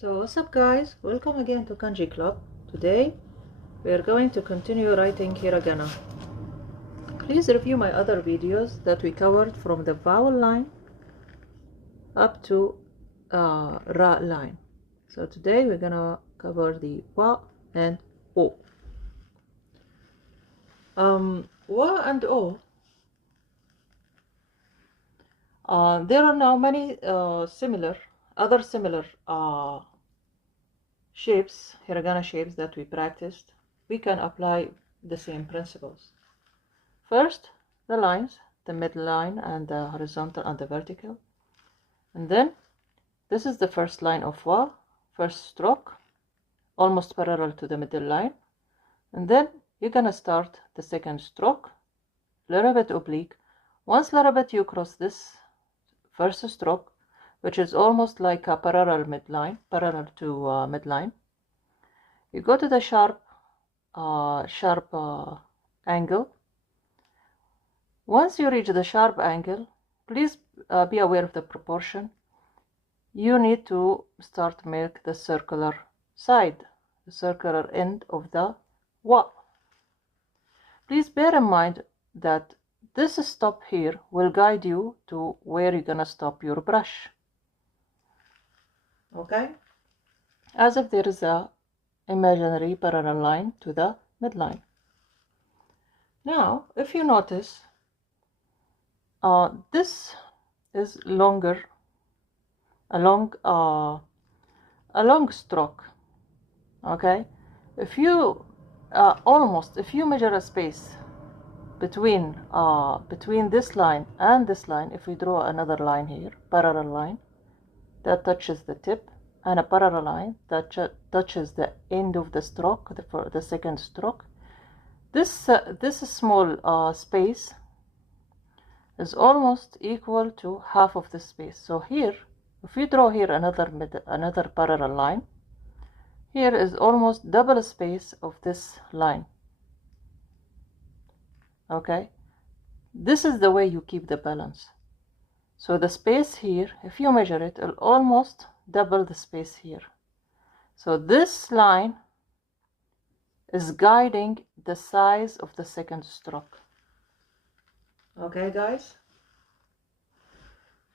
So what's up guys, welcome again to Kanji Club. Today we are going to continue writing Hiragana. Please review my other videos that we covered from the vowel line up to Ra line. So today we're gonna cover the Wa and O. Wa and O, there are now many other similar shapes, hiragana shapes that we practiced. We can apply the same principles. First, the lines, the midline and the horizontal and the vertical. And then, this is the first line of Wa, first stroke, almost parallel to the middle line. And then, you're gonna start the second stroke, little bit oblique. Once little bit you cross this first stroke, which is almost like a parallel parallel to midline. You go to the sharp angle. Once you reach the sharp angle, please be aware of the proportion. You need to start make the circular side, the circular end of the Wa. Please bear in mind that this stop here will guide you to where you're gonna stop your brush. Okay? As if there is a imaginary parallel line to the midline. Now, if you notice, this is longer, a long stroke. Okay? If you if you measure a space between this line and this line, if we draw another line here, parallel line that touches the tip, and a parallel line that touches the end of the stroke, the second stroke, this small space is almost equal to half of the space. So here, if we draw here another parallel line, here is almost double space of this line. Okay, this is the way you keep the balance. So the space here, if you measure it, it'll almost double the space here. So this line is guiding the size of the second stroke. Okay guys,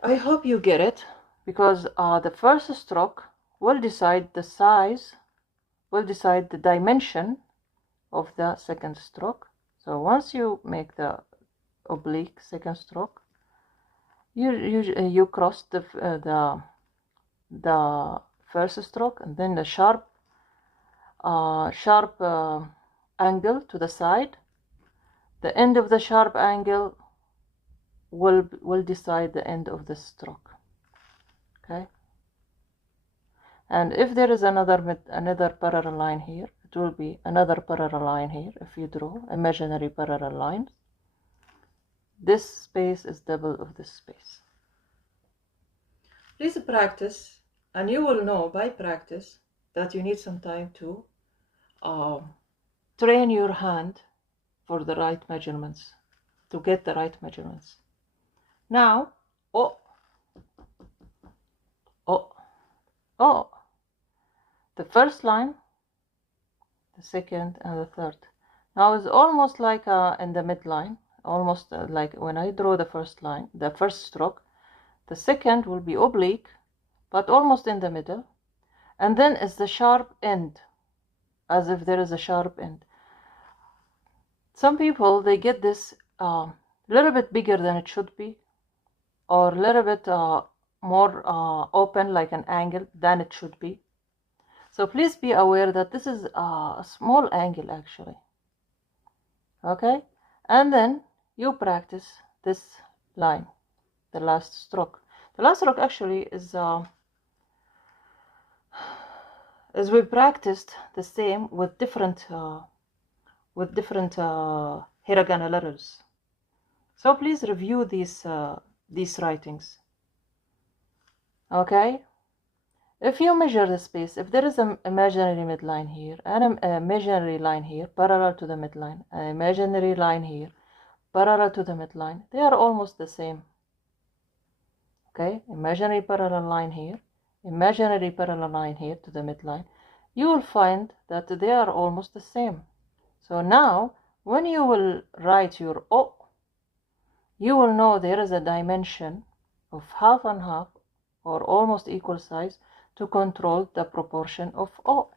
I hope you get it, because the first stroke will decide the size, will decide the dimension of the second stroke. So once you make the oblique second stroke, you cross the first stroke, and then the sharp angle to the side. The end of the sharp angle will decide the end of the stroke. Okay, and if there is another parallel line here, it will be another parallel line here. If you draw imaginary parallel lines, this space is double of this space. Please practice, and you will know by practice that you need some time to train your hand for the right measurements, to get the right measurements. Now, O, the first line, the second, and the third. Now is almost like in the midline, almost like when I draw the first line, the first stroke. The second will be oblique, but almost in the middle, and then is the sharp end, as if there is a sharp end. Some people, they get this a little bit bigger than it should be, or a little bit more open, like an angle, than it should be. So please be aware that this is a small angle actually. Okay, and then you practice this line, the last stroke. The last stroke actually is as we practiced the same with different hiragana letters. So please review these writings. Okay, if you measure the space, if there is an imaginary midline here and an imaginary line here parallel to the midline, an imaginary line here parallel to the midline, they are almost the same. Okay, imaginary parallel line here, imaginary parallel line here to the midline, you will find that they are almost the same. So now, when you will write your O, you will know there is a dimension of half and half, or almost equal size, to control the proportion of O.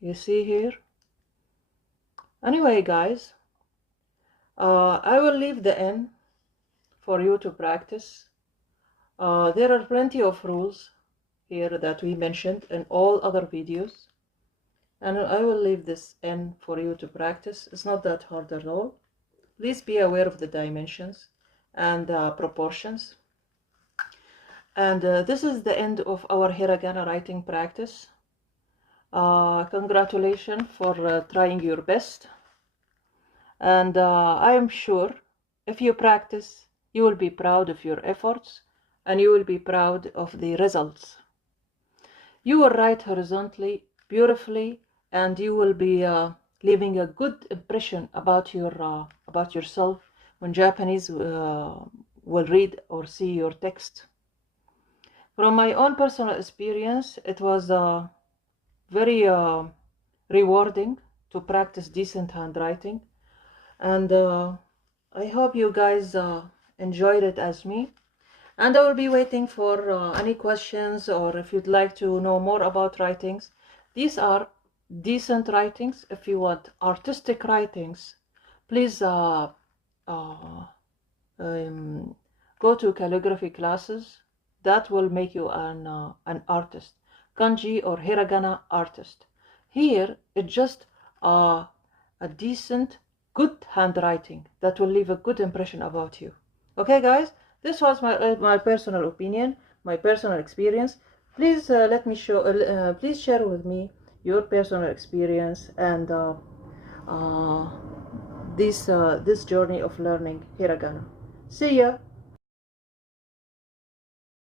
You see here? Anyway, guys, I will leave the N for you to practice. There are plenty of rules here that we mentioned in all other videos, and I will leave this N for you to practice. It's not that hard at all. Please be aware of the dimensions and proportions. And this is the end of our hiragana writing practice. Congratulations for trying your best. And I am sure if you practice, you will be proud of your efforts and you will be proud of the results. You will write horizontally, beautifully, and you will be leaving a good impression about yourself when Japanese will read or see your text. From my own personal experience, it was very rewarding to practice decent handwriting, and I hope you guys enjoyed it as me. And I will be waiting for any questions, or if you'd like to know more about writings. These are decent writings. If you want artistic writings, please go to calligraphy classes. That will make you an artist, kanji or hiragana artist. Here, it's just a decent, good handwriting that will leave a good impression about you. Okay, guys? This was my personal opinion, my personal experience. Please let me show. Please share with me your personal experience and this journey of learning hiragana. See ya.